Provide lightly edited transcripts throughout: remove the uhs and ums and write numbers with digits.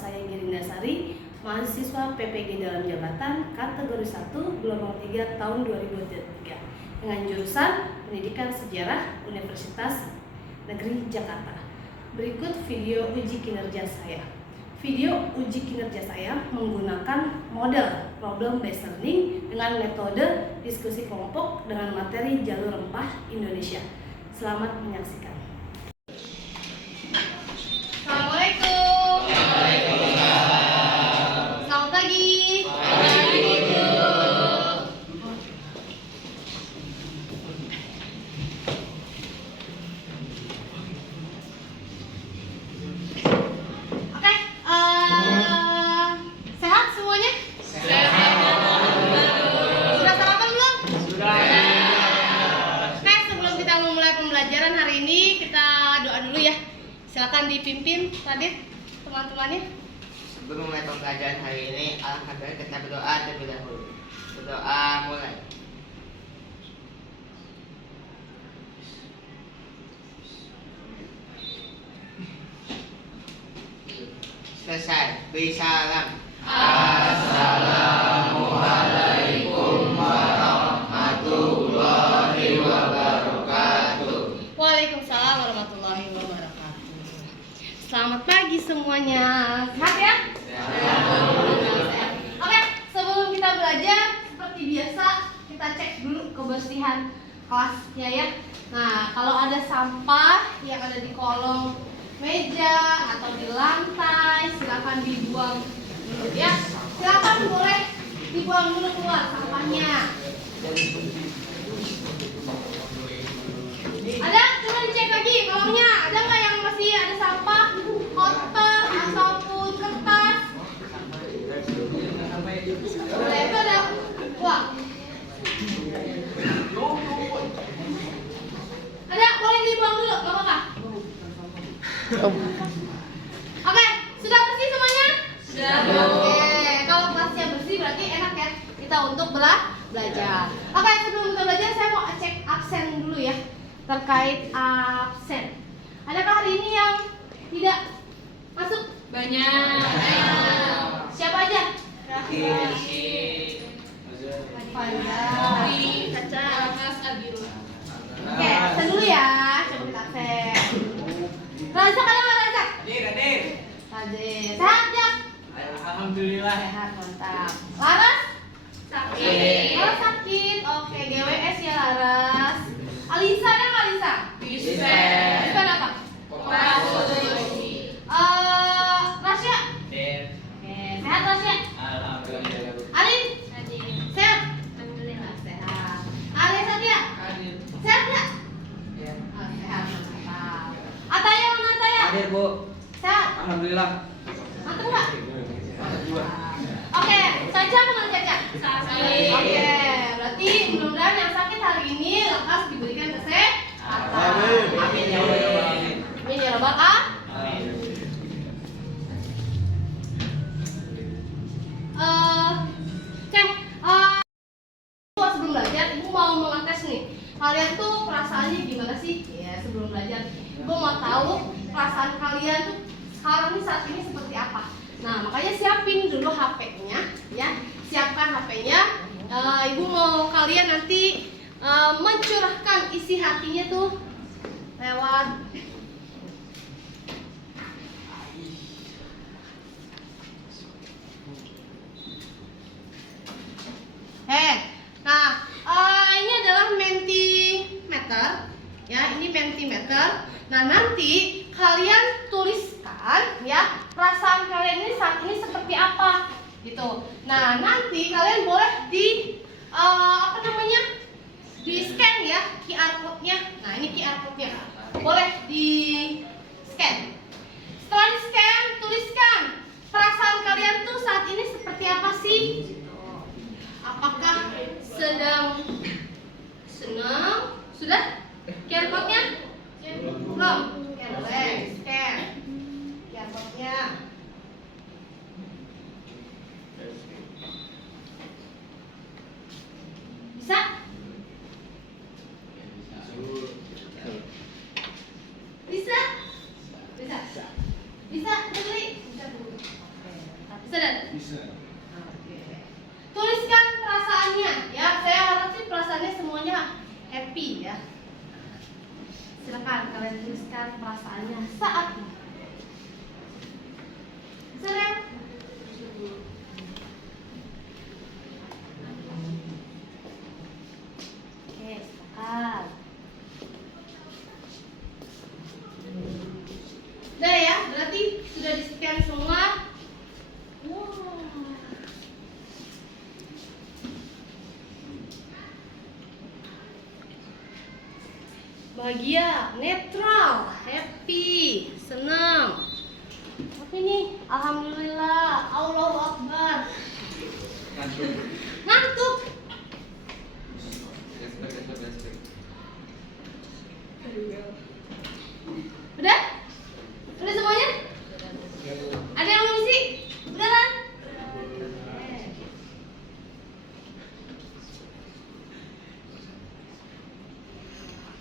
saya Girindasari, mahasiswa PPG Dalam Jabatan kategori 1 gelombang 3 tahun 2023 dengan jurusan Pendidikan Sejarah Universitas Negeri Jakarta. Berikut video uji kinerja saya. Video uji kinerja saya menggunakan model problem based learning dengan metode diskusi kelompok dengan materi jalur rempah Indonesia. Selamat menyaksikan. Assalamualaikum. Selamat pagi. Oke, sehat semuanya? Sudah sarapan belum? Sudah. Oke, sebelum kita memulai pembelajaran hari ini, kita doa dulu ya. Silakan dipimpin Radit teman-temannya. Sebelum mulai pembelajaran hari ini, alhamdulillah kita berdoa terlebih dahulu. Berdoa mulai. Selesai. Beri salam. Assalamualaikum warahmatullahi wabarakatuh. Waalaikumsalam warahmatullahi wabarakatuh. Selamat pagi semuanya. Sehat ya? Sehat. Oke, sebelum kita belajar, seperti biasa kita cek dulu kebersihan kelasnya ya. Nah, kalau ada sampah yang ada di kolong meja atau di lantai, silakan dibuang dulu ya. Silakan boleh dibuang dulu keluar sampahnya. Ada? Coba dicek lagi kolongnya. Ada nggak yang masih ada sampah, kotor ataupun kertas? Boleh, itu ada. Wah. Ada? Boleh dibuang dulu, nggak apa-apa. Oke, sudah bersih semuanya? Sudah. Oke, kalau kelasnya bersih berarti enak ya kita untuk belajar. Oke, sebelum kita belajar saya mau cek absen dulu ya. Terkait absen, adakah hari ini yang tidak masuk? Banyak. Siapa aja? Faiza, Caca, Mas Abirul. Oke, absen dulu ya. Coba kita absen. Razak ada nggak Razak? Hadir. Hadir. Sehat ya? Alhamdulillah. Sehat, mantap. Laras? Sakit. Laras sakit. Oke, GWS ya Laras. Alisa ada nggak Alisa? Bisa. Bisa apa? Rasya? Oke, sehat Rasya? Alhamdulillah. Alin? Sehat? Alhamdulillah sehat. Alin Satya? Sehat nggak? Oh, sehat, mantap. Ataya mana Ataya? Hadir, Bu. Sehat? Alhamdulillah. Mantap nggak? Mantap juga. Oke, Caca mana Caca? Sakit. Oke, berarti mudah-mudahan yang sakit hari ini lekas diberikan kesehatan. Amin ya rabbal alamin. Amin ya rabbal alamin. Sebelum belajar, ibu mau mengetes nih. Kalian tuh perasaannya gimana sih? Ya, sebelum belajar, ibu mau tahu perasaan kalian tuh sekarang nih saat ini seperti apa. Nah, makanya siapin dulu HP-nya, ya. Siapkan HP-nya. Ibu mau kalian nanti mencurahkan isi hatinya tuh lewat ini adalah Mentimeter, ya. Ini Mentimeter. Nah, nanti kalian tuliskan ya perasaan kalian ini saat ini seperti apa, gitu. Nah, nanti kalian boleh di di scan ya QR code-nya. Nah, ini QR code-nya. Boleh di scan. Setelah di scan, tuliskan perasaan kalian tuh saat ini seperti apa sih? Apakah sedang senang? Sudah? QR code-nya? Belum? Boleh scan QR code-nya. kalian tuliskan perasaannya saat ini. Serem. Oke, sepakat. Udah ya, berarti sudah di-scan semua. Wow. Bahagia, netral, happy, senang. Apa ini? Alhamdulillah, Allahu Akbar. Ngantuk. Udah? Udah semuanya? Ada yang mau isi? Udah kan?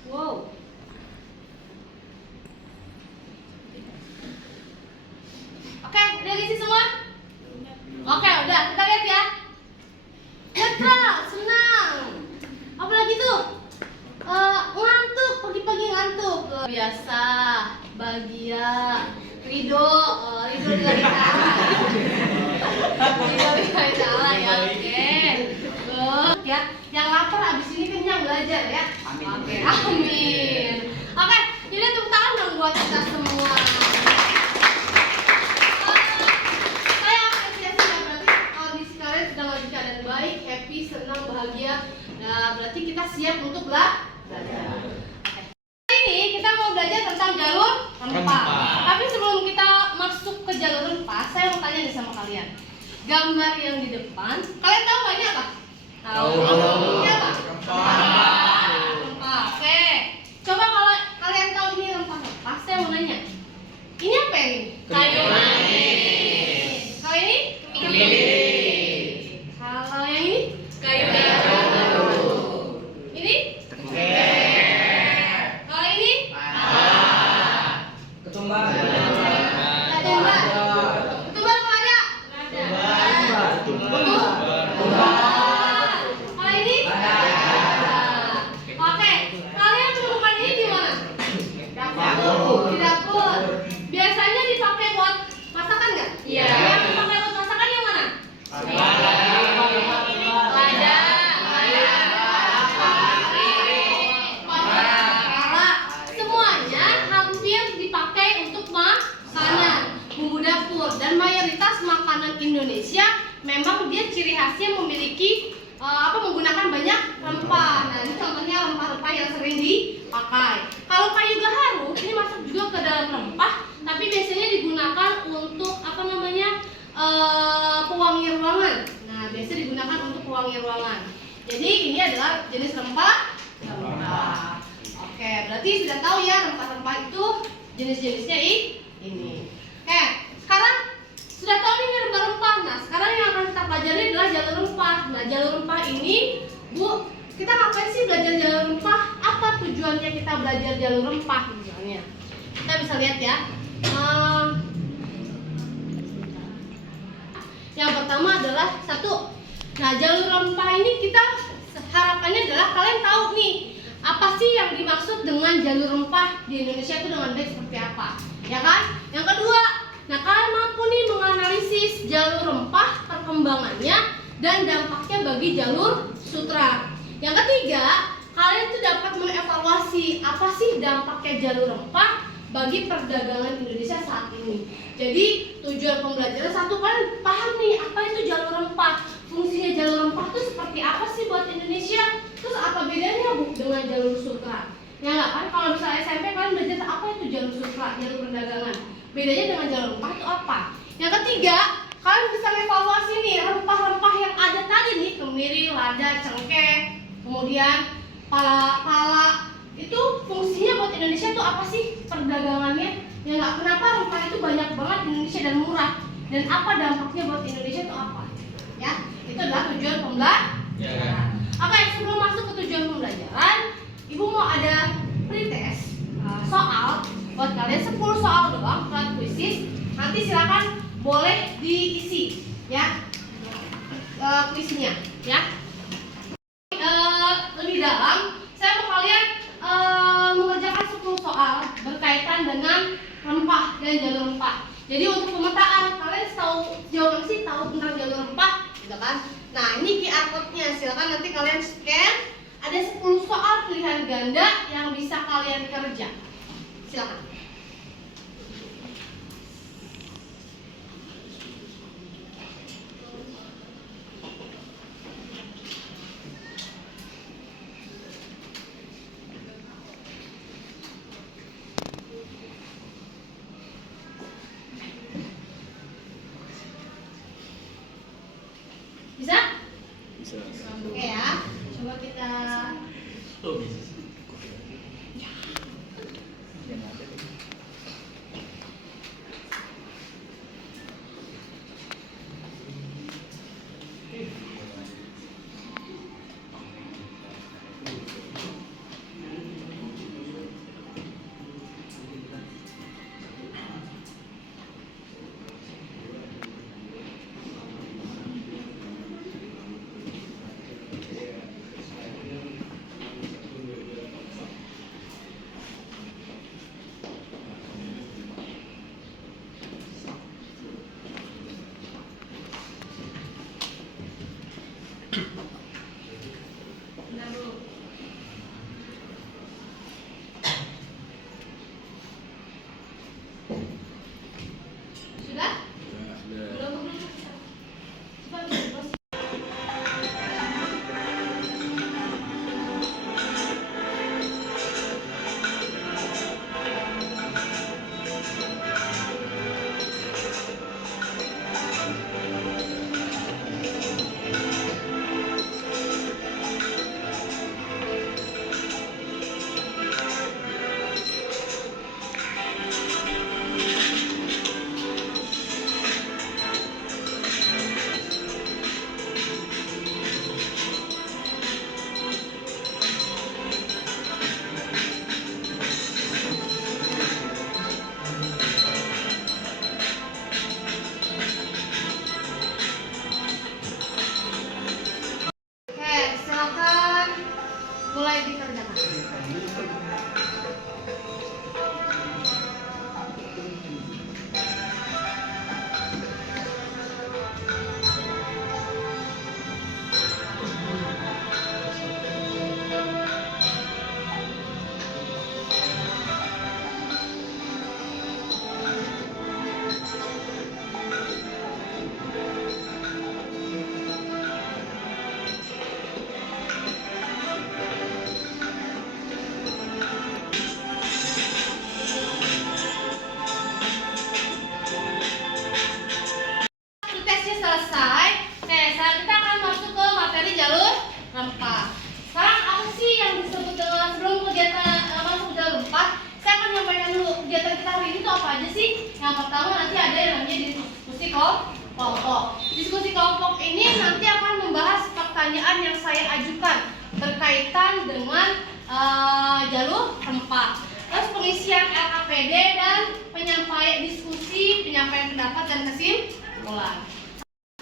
Wow. Oke, udah isi semua? Oke, udah. Kita lihat ya. Netral, senang. Apa lagi tuh? Ngantuk, pagi-pagi ngantuk. Biasa, bahagia, ridho, ridho dari Allah. Ridho dari Allah ya, oke. Good, ya. Yang lapar abis ini kenyang belajar ya. Oke, amin. Oke, jadi tepuk tangan dong buat kita semua. Saya apresiasi ya, berarti kondisi kalian sedang lagi keadaan baik, happy, senang, bahagia. Nah, berarti kita siap untuk belajar. Oke. Ini kita mau belajar tentang jalur rempah. Tapi sebelum kita masuk ke jalur rempah, saya mau tanya nih sama kalian. Gambar yang di depan, kalian tahu nggak ini apa? Tahu. Ini apa? Rempah. Oke. Coba kalau kalian tahu ini rempah-rempah, saya mau nanya. Ini apa ini? Kayu manis. Kalau ini? Kemiri. Kalau yang ini? Kayu merah. Ini? Kalau ini? Ketumbar. Ketumbar. Ketumbar apa ada? Ketumbar. Kalau ini? Oke. Kalian menemukan ini di mana? Di dapur. Biasanya dipakai buat masakan nggak? Iya. Yang dipakai buat masakan yang mana? Semuanya hampir dipakai untuk makanan, bumbu dapur, dan mayoritas makanan Indonesia memang dia ciri khasnya memiliki menggunakan banyak rempah. Nah, ini contohnya rempah-rempah yang sering dipakai. Kalau kayu gaharu ini masuk juga ke dalam rempah, tapi biasanya digunakan untuk pewangi ruangan. Nah, biasa digunakan untuk pewangi ruangan. Jadi ini adalah jenis rempah. Oke, berarti sudah tahu ya rempah-rempah itu jenis-jenisnya ini. Oke, sekarang sudah tahu nih rempah-rempah. Nah, sekarang yang akan kita pelajari adalah jalur rempah. Nah, jalur rempah ini, Bu, kita ngapain sih belajar jalur rempah? Apa tujuannya kita belajar jalur rempah misalnya? Kita bisa lihat ya. Yang pertama adalah satu. Nah, jalur rempah ini kita harapannya adalah kalian tahu nih apa sih yang dimaksud dengan jalur rempah di Indonesia itu dengan baik seperti apa, ya kan? Yang kedua, nah kalian mampu nih menganalisis jalur rempah, perkembangannya dan dampaknya bagi jalur sutra. Yang ketiga, kalian tuh dapat mengevaluasi apa sih dampaknya jalur rempah bagi perdagangan Indonesia saat ini. Jadi tujuan pembelajaran satu, kalian paham nih apa itu jalur rempah, fungsinya jalur rempah itu seperti apa sih buat Indonesia, terus apa bedanya Bu dengan jalur sutra. Ya nggak kan, kalau misalnya SMP kalian belajar apa itu jalur sutra, jalur perdagangan, bedanya dengan jalur rempah itu apa. Yang ketiga, kalian bisa evaluasi nih rempah-rempah yang ada tadi nih, kemiri, lada, cengkeh, kemudian pala, itu fungsinya buat Indonesia tuh apa sih perdagangannya? Ya nggak, kenapa rempah itu banyak banget di Indonesia dan murah, dan apa dampaknya buat Indonesia itu apa? Ya, itu adalah tujuan pembelajaran. Oke, sebelum masuk ke tujuan pembelajaran, Ibu mau ada pretest soal buat kalian, 10 soal doang, flat quizzes. Nanti silakan boleh diisi ya kuisinya ya. Lebih dalam, saya mau kalian mengerjakan 10 soal dengan rempah dan jalur rempah. Jadi untuk pemetaan, kalian tahu sejauh mana sih tahu tentang jalur rempah, gitu kan? Nah, ini QR code-nya, silakan nanti kalian scan. Ada 10 soal pilihan ganda yang bisa kalian kerja. Silakan. Bisa? Bisa. Oke ya. Coba kita sudah? Belum. Coba kita Oke, silakan mulai dikerjakan. Tesnya selesai. Sekarang kita akan masuk ke materi jalur rempah. Sekarang apa sih yang disebut dengan sebelum kegiatan masuk jalur rempah? Saya akan menyampaikan dulu kegiatan kita hari ini itu apa aja sih. Yang pertama nanti ada yang namanya diskusi kelompok. Diskusi kelompok ini nanti akan membahas pertanyaan yang saya ajukan berkaitan dengan jalur rempah. Terus pengisian LKPD dan penyampaian diskusi, penyampaian pendapat dan kesimpulan.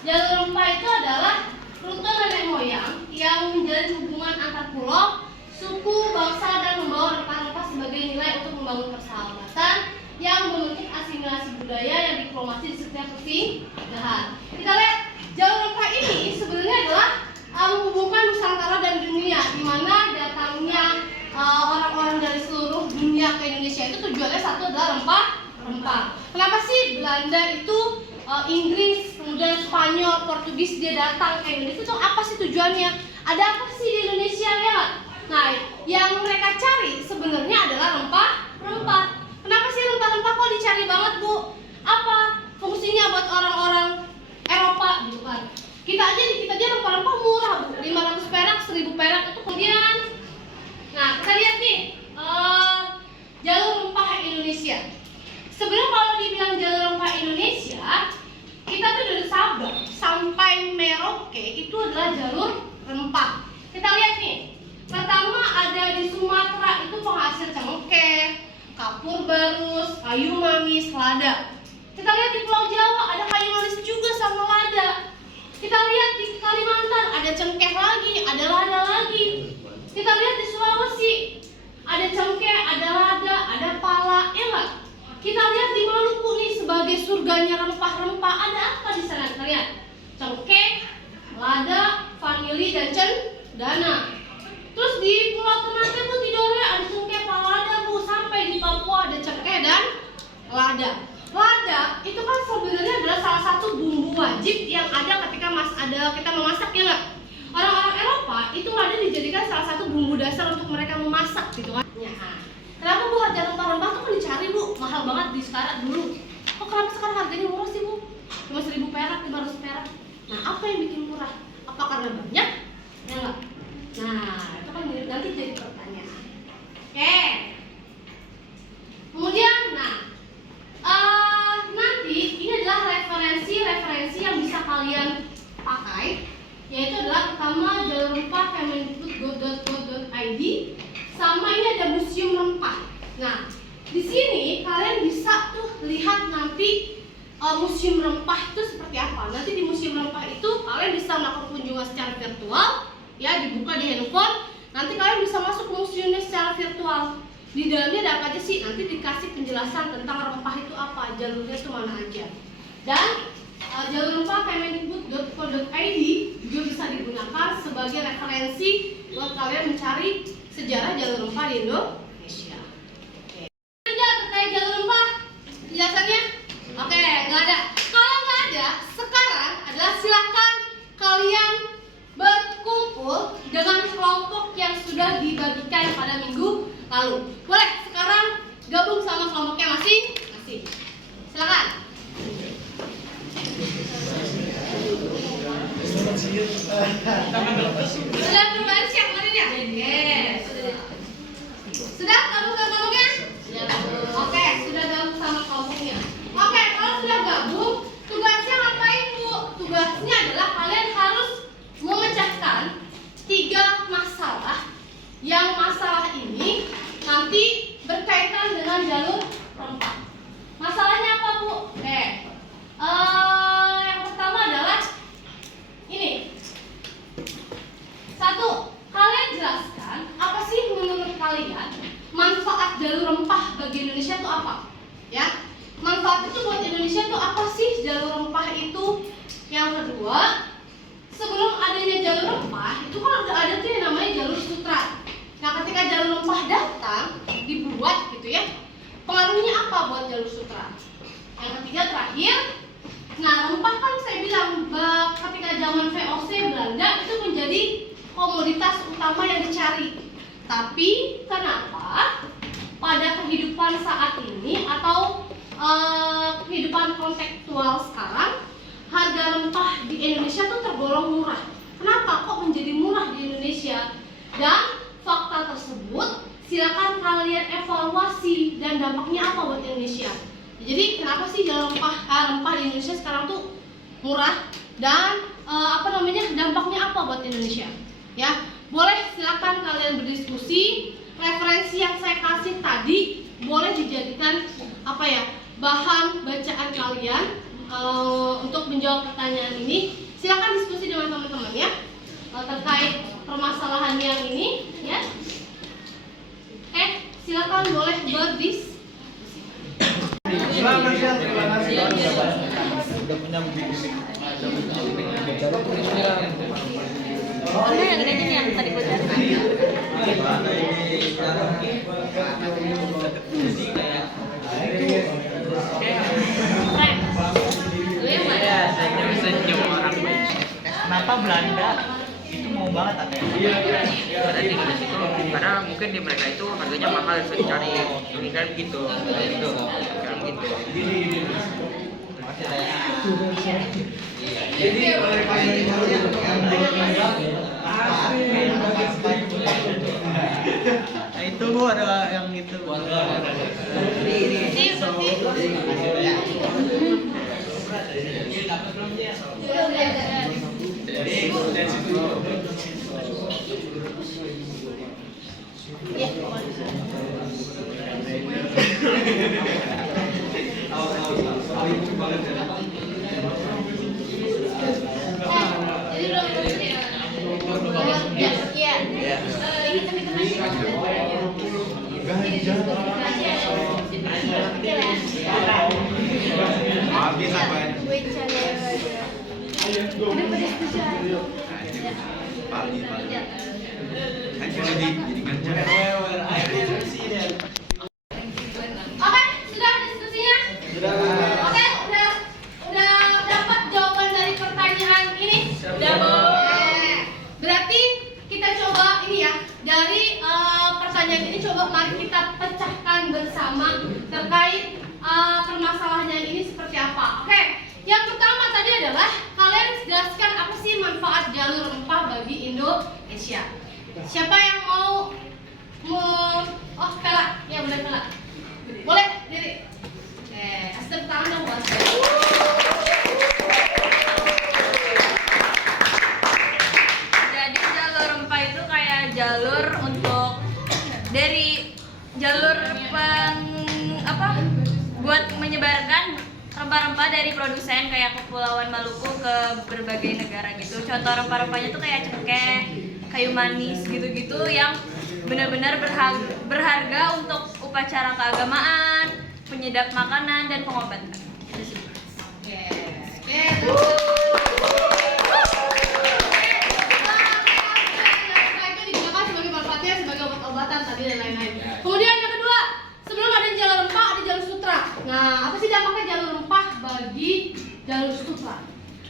Jalur rempah itu adalah rute nenek moyang yang menjalin hubungan antar pulau, suku, bangsa dan membawa rempah-rempah sebagai nilai untuk membangun persahabatan yang membentuk asimilasi budaya yang diplomasi di setiap persinggahan. Kita lihat jalur rempah ini sebenarnya adalah menghubungkan Nusantara dan dunia, di mana datangnya orang-orang dari seluruh dunia ke Indonesia itu tujuannya satu adalah rempah. Kenapa sih Belanda itu Inggris, kemudian Spanyol, Portugis dia datang ke Indonesia itu apa sih tujuannya? Ada apa sih di Indonesia ya? Nah, yang mereka cari sebenarnya adalah rempah. Kenapa sih rempah-rempah kok dicari banget, Bu? Apa fungsinya buat orang-orang Eropa gitu kan? Kita aja rempah-rempah murah, Bu. 500 perak, 1000 perak itu kemudian. Nah, kita lihat nih jalur rempah Indonesia. Sebenarnya kalau dibilang jalur rempah Indonesia, kita tuh dari Sabang sampai Merauke itu adalah jalur rempah. Kita lihat nih, pertama ada di Sumatera itu penghasil cengkeh, kapur barus, kayu manis, lada. Kita lihat di Pulau Jawa ada kayu manis juga sama lada. Kita lihat di Kalimantan ada cengkeh lagi, ada lada lagi. Kita lihat di Sulawesi ada cengkeh, ada lada, ada pala, ya enggak? banyak rempah-rempah. Ada apa di sana kalian? Cengkeh, lada, vanili, dan cendana. Terus di Pulau Ternate Bu tidurnya ada cengkeh, lada Bu. Sampai di Papua ada cengkeh dan lada. Lada itu kan sebenarnya adalah salah satu bumbu wajib yang ada ketika kita memasak, ya nggak? Orang-orang Eropa itu lada dijadikan salah satu bumbu dasar untuk mereka memasak gitu kan. Ya. Kenapa Bu harga rempah-rempah tuh kan dicari Bu? Mahal banget di sekarang dulu. Kok kenapa sekarang harganya murah sih Bu? Cuma 1.000 perak, 500 perak. Nah, apa yang bikin murah? Apa karena banyak? Ya nggak? Nah, itu kan nanti jadi pertanyaan. Oke. Kemudian, nanti ini adalah referensi yang bisa kalian pakai, yaitu adalah pertama jalur rempah kemendikbud.go.id, sama ini ada museum rempah. Nah, di sini kalian bisa tuh lihat nanti museum rempah itu seperti apa. Nanti di museum rempah itu kalian bisa melakukan kunjungan secara virtual, ya, dibuka di handphone. Nanti kalian bisa masuk ke museumnya secara virtual. Di dalamnya ada apa aja sih? Nanti dikasih penjelasan tentang rempah itu apa, jalurnya itu mana aja. Dan jalur rempah kemendikbud.go.id juga bisa digunakan sebagai referensi buat kalian mencari sejarah jalur rempah di Indonesia. Oke. Ada terkait jalur rempah penjelasannya? Oke, nggak ada. Kalau nggak ada, sekarang adalah silakan kalian berkumpul dengan kelompok yang sudah dibagikan pada minggu lalu. Boleh sekarang gabung sama kelompoknya masing-masing. Silakan. Sudah kembali siap kemarin ya? Yes. Sudah gabung sama kelompoknya? Oke, sudah gabung sama kelompoknya. Oke, kalau sudah gabung, tugasnya ngapain Bu? Tugasnya adalah kalian harus memecahkan 3 masalah. Yang masalah ini nanti berkaitan dengan jalur rempah. Masalahnya apa Bu? Yang pertama adalah ini. 1. Kalian jelaskan apa sih menurut kalian manfaat jalur rempah bagi Indonesia itu apa? Ya, manfaat itu buat Indonesia itu apa sih jalur rempah itu? Yang kedua, sebelum adanya jalur rempah itu kan udah ada tuh yang namanya jalur sutra. Nah, ketika jalur rempah datang, dibuat gitu ya, pengaruhnya apa buat jalur sutra? Yang ketiga terakhir, nah rempah kan saya bilang ketika zaman VOC Belanda itu menjadi komoditas utama yang dicari. Tapi kenapa pada kehidupan saat ini atau kehidupan kontekstual sekarang harga rempah di Indonesia tuh tergolong murah? Kenapa kok menjadi murah di Indonesia? Dan fakta tersebut silakan kalian evaluasi dan dampaknya apa buat Indonesia. Jadi kenapa sih jalur rempah di Indonesia sekarang tuh murah dan dampaknya apa buat Indonesia? Ya, boleh silakan kalian berdiskusi. Referensi yang saya kasih tadi boleh dijadikan bahan bacaan kalian untuk menjawab pertanyaan ini. Silakan diskusi dengan teman-teman ya terkait permasalahan yang ini ya. Silakan boleh berdiskusi. Terima kasih. Udah punya Mana yang ini nih yang tadi gue cari? Kenapa Belanda itu mau banget Karena di Indonesia itu, karena mungkin di mereka itu harganya mahal, bisa dicari. Ini kan gitu. Nah, itu Bu ada yang itu. habis apa ya? Pagi. Kan kalau dijadikan Oke, sudah diskusinya? Oke, udah dapat jawaban dari pertanyaan ini? Sudah, Bu. Berarti kita coba ini ya, dari pertanyaan ini coba mari kita pecahkan bersama terkait permasalahannya ini seperti apa. Oke, yang pertama tadi adalah kalian jelaskan apa sih manfaat jalur rempah bagi Indonesia. Siapa yang mau oh, Vela, ya boleh Vela. Boleh, diri. Kasih tepuk tangan dong buat saya. Jadi jalur rempah itu kayak jalur untuk dari jalur buat menyebarkan rempah-rempah dari produsen kayak Kepulauan Maluku ke berbagai negara gitu. Contoh rempah-rempahnya tuh kayak cengkeh, kayu manis gitu-gitu yang benar-benar berharga untuk upacara keagamaan, penyedap makanan dan pengobatan. Oke. Itu digunakan sebagai manfaatnya sebagai obat-obatan tadi dan lain-lain. Kemudian yang kedua, sebelum ada jalur rempah ada jalur sutra. Nah, apa sih dampaknya jalur rempah bagi jalur sutra?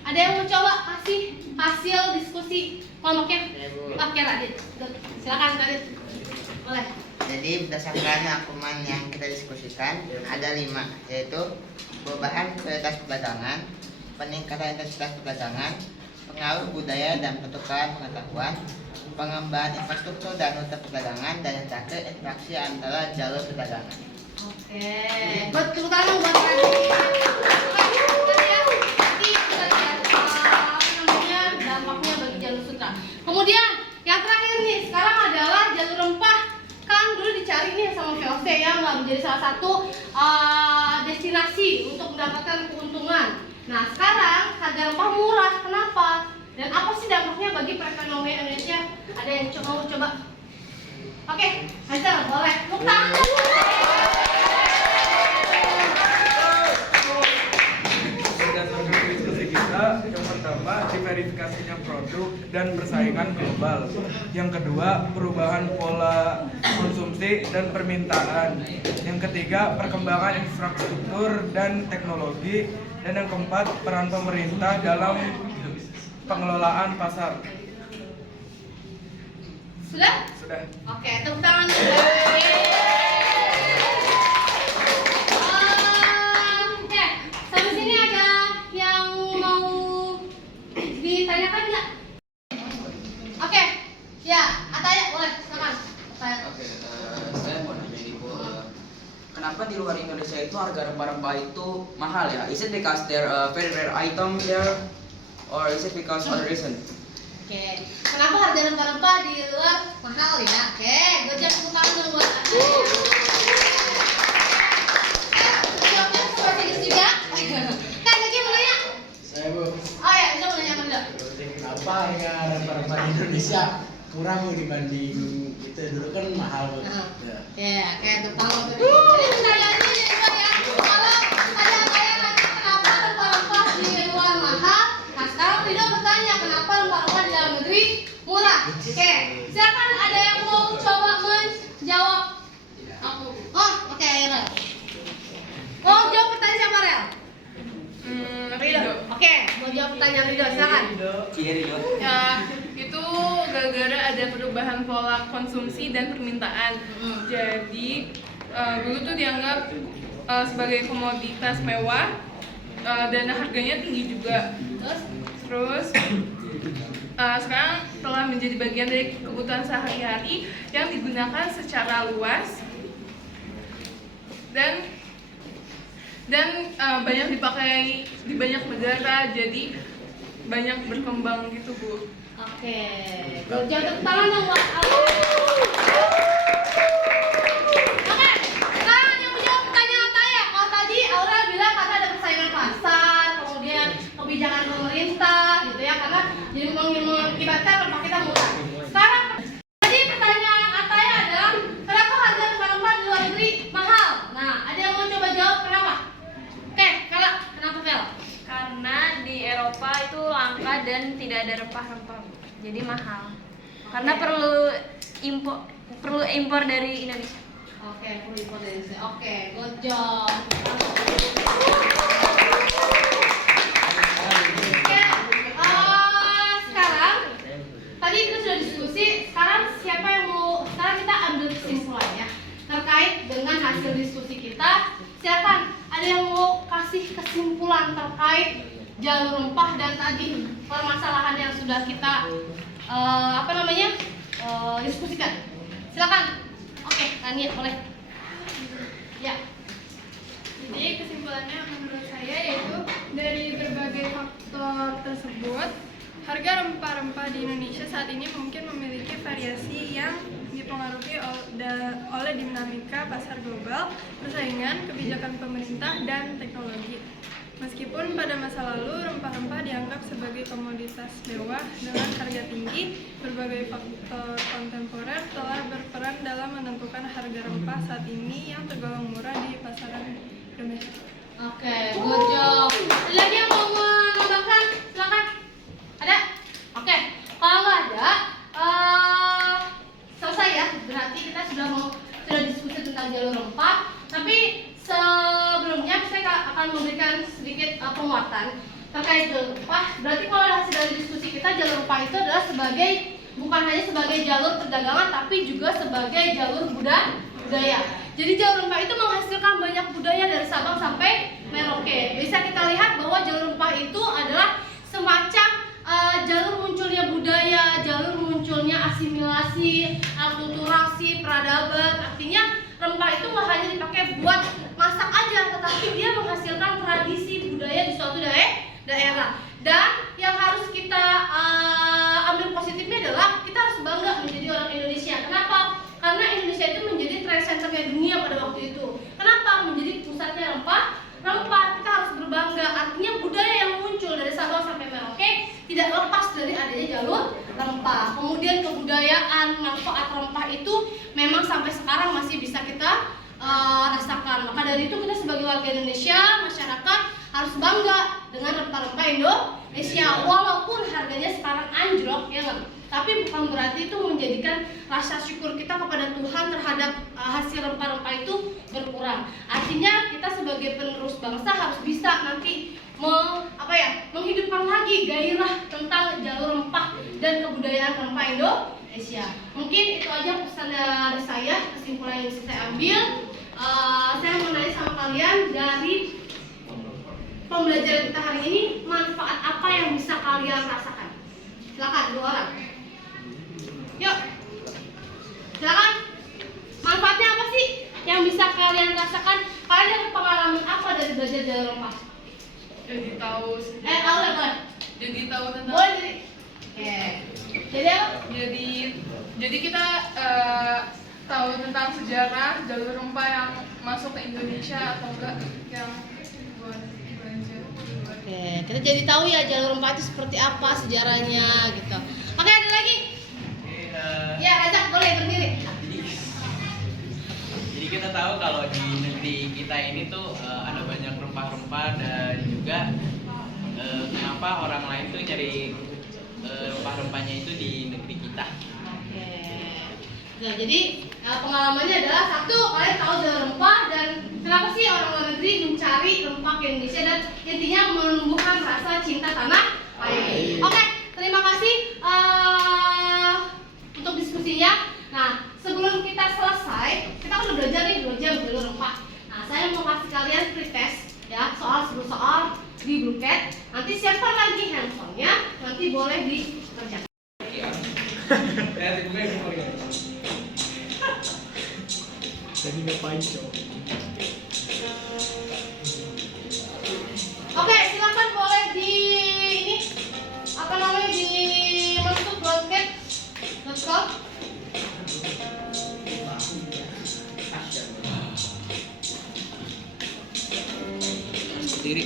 Ada yang mau coba kasih hasil diskusi kelompoknya? Oke, Radit. Silakan Radit. Boleh. Jadi berdasarkan akuman yang kita diskusikan ada 5, yaitu perubahan kualitas perdagangan, peningkatan intensitas perdagangan, pengaruh budaya dan pertukaran pengetahuan, pengembangan infrastruktur dan rute perdagangan, dan yang terakhir interaksi antara jalur perdagangan. Oke, buat tepuk tangan buat Radit. Dampaknya bagi jalur sutra. Kemudian yang terakhir nih, sekarang adalah jalur rempah. Kan dulu dicari nih sama VOC ya, nggak menjadi salah satu destinasi untuk mendapatkan keuntungan. Nah sekarang harga rempah murah, kenapa? Dan apa sih dampaknya bagi perekonomian Indonesia? Ada yang mau coba? Oke, Hajar boleh. Tepuk tangan. Berdasarkan diskusi kita, yang pertama diverifikasinya produk dan persaingan global. Yang kedua, perubahan pola konsumsi dan permintaan. Yang ketiga, perkembangan infrastruktur dan teknologi. Dan yang keempat, peran pemerintah dalam pengelolaan pasar. Sudah? Sudah. Oke, tepuk tangan. Sampai sini ada yang mau ditanyakan nggak? Oke, ya, Ataya boleh, silakan. Ataya. Oke, saya mau nanya nih Bu, kenapa di luar Indonesia itu harga rempah-rempah itu mahal ya? Is it because they're a very rare item there, or is it because other reason? Oke, kenapa harga rempah-rempah di luar mahal ya? Oke, gojek tepuk tangan dong buat Ataya. Jawabnya strategis juga. Kan lagi mau nanya? Saya Bu, Oh ya, bisa mau nanya apa enggak? kenapa harga rempah-rempah di Indonesia kurang dibanding itu dulu kan mahal Bu. Ya. Ya, kayak tertawa tadi. Jadi pertanyaannya jadi dua ya. Kalau ada kayak nanya kenapa rempah-rempah di luar mahal, nah sekarang Rido bertanya kenapa rempah-rempah di dalam negeri murah. Oke, silakan ada yang mau coba menjawab? Aku. Oh, oke, Rel. Mau jawab pertanyaan siapa, Rel? Rido. Oke, mau jawab pertanyaan Rido, silakan. Iya, Rio. Ya, itu gara-gara ada perubahan pola konsumsi dan permintaan. Jadi dulu tuh dianggap sebagai komoditas mewah dan harganya tinggi juga. Terus sekarang telah menjadi bagian dari kebutuhan sehari-hari yang digunakan secara luas dan banyak dipakai di banyak negara, jadi banyak berkembang gitu Bu. Oke, jangan tepuk tangan dong buat aku. Oke, sekarang yang menjawab pertanyaan Ataya. Kalau tadi Aura bilang karena ada persaingan pasar, kemudian kebijakan pemerintah, gitu ya, karena jadi mengakibatkan rempah kita murah. Sekarang tadi pertanyaan Ataya adalah kenapa harga rempah di luar negeri mahal? Nah, ada yang mau coba jawab kenapa? Oke, kalau kenapa Vel? jadi mahal. Karena perlu impor dari Indonesia. Oke, perlu impor dari Indonesia. Oke, good job. Oke, sekarang tadi kita sudah diskusi. Sekarang siapa yang mau? Sekarang kita ambil kesimpulannya terkait dengan hasil diskusi kita. Silakan, ada yang mau kasih kesimpulan terkait jalur rempah dan tadi permasalahan yang sudah kita diskusikan. Silakan. Oke, Tania boleh. Ya. Jadi kesimpulannya menurut saya yaitu dari berbagai faktor tersebut, harga rempah-rempah di Indonesia saat ini mungkin memiliki variasi yang dipengaruhi oleh dinamika pasar global, persaingan, kebijakan pemerintah, dan teknologi. Meskipun pada masa lalu rempah-rempah dianggap sebagai komoditas mewah dengan harga tinggi, berbagai faktor kontemporer telah berperan dalam menentukan harga rempah saat ini yang tergolong murah di pasaran domestik. Oke, good job. Ada lagi yang mau menambahkan? Silakan. Ada? Oke, kalau nggak ada, selesai ya. Berarti kita sudah diskusi tentang jalur rempah. Tapi sebelumnya saya akan memberikan sedikit penguatan terkait jalur rempah. Berarti kalau hasil dari diskusi kita, jalur rempah itu adalah bukan hanya sebagai jalur perdagangan, tapi juga sebagai jalur budaya. Jadi jalur rempah itu menghasilkan banyak budaya dari Sabang sampai Merauke. Bisa kita lihat bahwa jalur rempah itu adalah semacam jalur munculnya budaya, jalur munculnya asimilasi, akulturasi, peradaban. Artinya rempah itu nggak hanya dipakai buat masak aja, tetapi dia menghasilkan tradisi budaya di suatu daerah. Dan yang harus kita ambil positifnya adalah kita harus bangga menjadi orang Indonesia. Kenapa? Karena Indonesia itu menjadi trend centernya dunia pada waktu itu. Kenapa? Menjadi pusatnya rempah. Kita harus berbangga. Artinya budaya yang muncul dari Sabang sampai Merauke tidak lepas dari adanya jalur rempah. Kemudian kebudayaan, manfaat rempah itu memang sampai sekarang masih bisa kita rasakan. Maka dari itu kita sebagai warga Indonesia, masyarakat harus bangga dengan rempah-rempah Indonesia. Walaupun harganya sekarang anjlok, ya nggak? Tapi bukan berarti itu menjadikan rasa syukur kita kepada Tuhan terhadap hasil rempah-rempah itu berkurang. Artinya kita sebagai penerus bangsa harus bisa nanti menghidupkan lagi gairah tentang jalur rempah dan kebudayaan rempah Indonesia. Mungkin itu aja pesan dari saya, kesimpulan yang bisa saya ambil. Saya mau nanya sama kalian, dari pembelajaran kita hari ini, manfaat apa yang bisa kalian rasakan? Silakan, 2 orang. Yuk, silakan. Manfaatnya apa sih yang bisa kalian rasakan? Kalian ada pengalaman apa dari belajar jalur rempah? Jadi tahu. Boleh. Jadi tahu tentang. Boleh. Oke. Jadi apa? Jadi kita tahu tentang sejarah jalur rempah yang masuk ke Indonesia atau enggak yang buat belanja. Oke, kita jadi tahu ya jalur rempah itu seperti apa sejarahnya gitu. Oke, ada lagi? Ya, Rajak boleh berdiri. Jadi kita tahu kalau di negeri kita ini tuh ada banyak rempah-rempah dan juga kenapa orang lain tuh nyari rempah-rempahnya itu di negeri kita. Oke. Nah, jadi pengalamannya adalah satu, kalian tahu jalur rempah dan kenapa sih orang luar negeri mencari rempah ke Indonesia dan intinya menumbuhkan rasa cinta tanah air. Oke, terima kasih untuk diskusinya. Nah, sebelum kita selesai, kita kan udah belajar nih 2 jam jalur rempah. Nah, saya mau kasih kalian pretest ya, soal di Bluecat. Nanti siapa lagi handphonenya, nanti boleh dikerjakan. Jadi ngapain coba? Oke, silakan boleh di masuk Bluecat.com. Sendiri.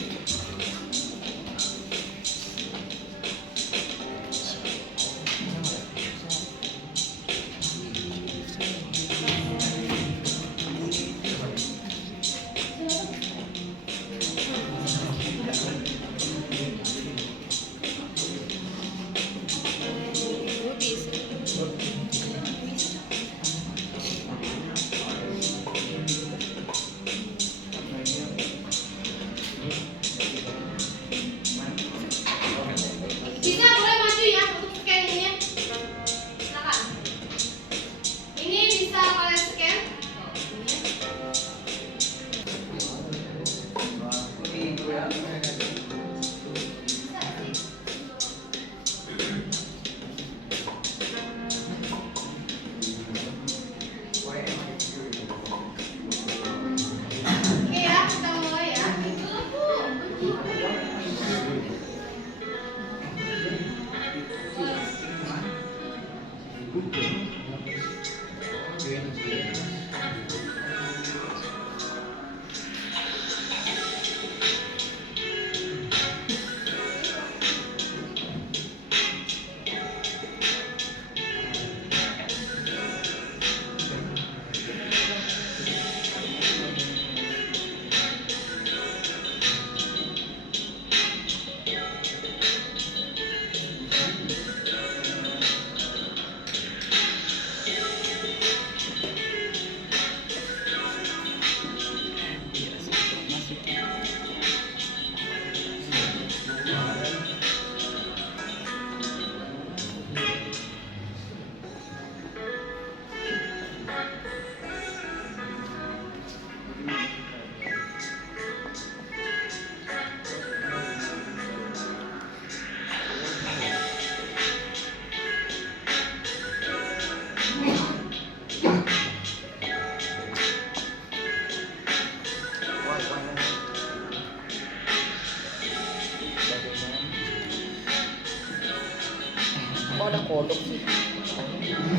kodok sih.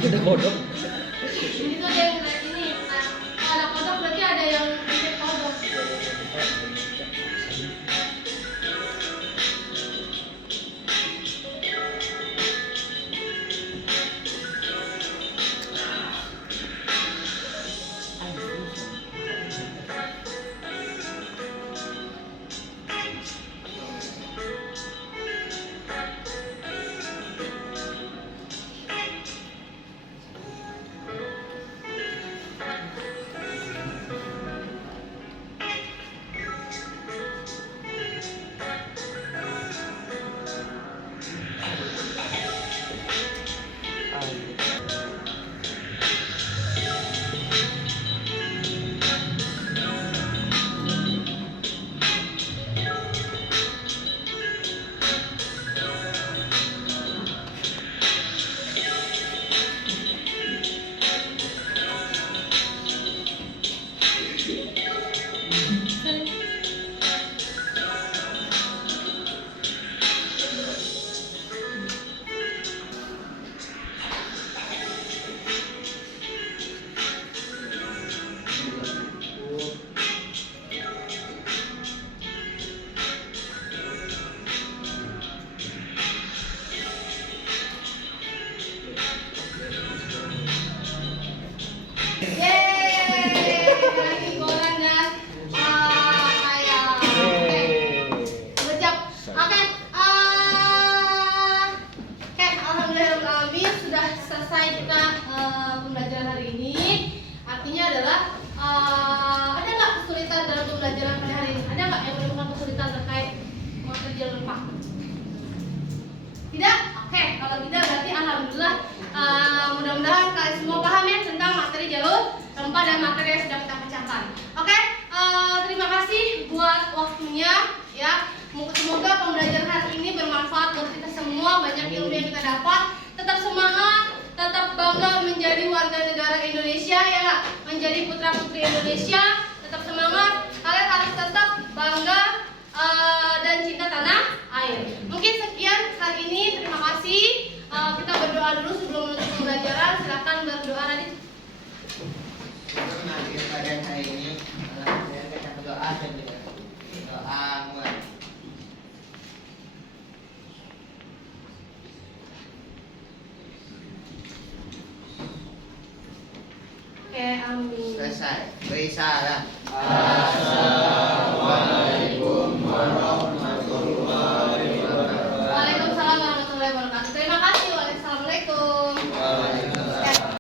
Ada kodok. Itu ada yang kayak ini. Kalau ada kodok berarti ada yang mirip kodok. Tidak? Oke, kalau tidak berarti alhamdulillah mudah-mudahan kalian semua paham ya tentang materi jalur rempah dan materi yang sudah kita pecahkan. Oke, terima kasih buat waktunya ya. Semoga pembelajaran hari ini bermanfaat buat kita semua, banyak ilmu yang kita dapat. Tetap semangat, tetap bangga menjadi warga negara Indonesia ya nggak? Menjadi putra-putri Indonesia, tetap semangat. Kalian harus tetap bangga dan cinta tanah air. Mungkin sekian hari ini, terima kasih. Kita berdoa dulu sebelum menutup pembelajaran. Silakan berdoa Radit. Pelajaran hari ini alhamdulillah kita berdoa dan doa mulai. Oke, amin. Selesai. Beri salam.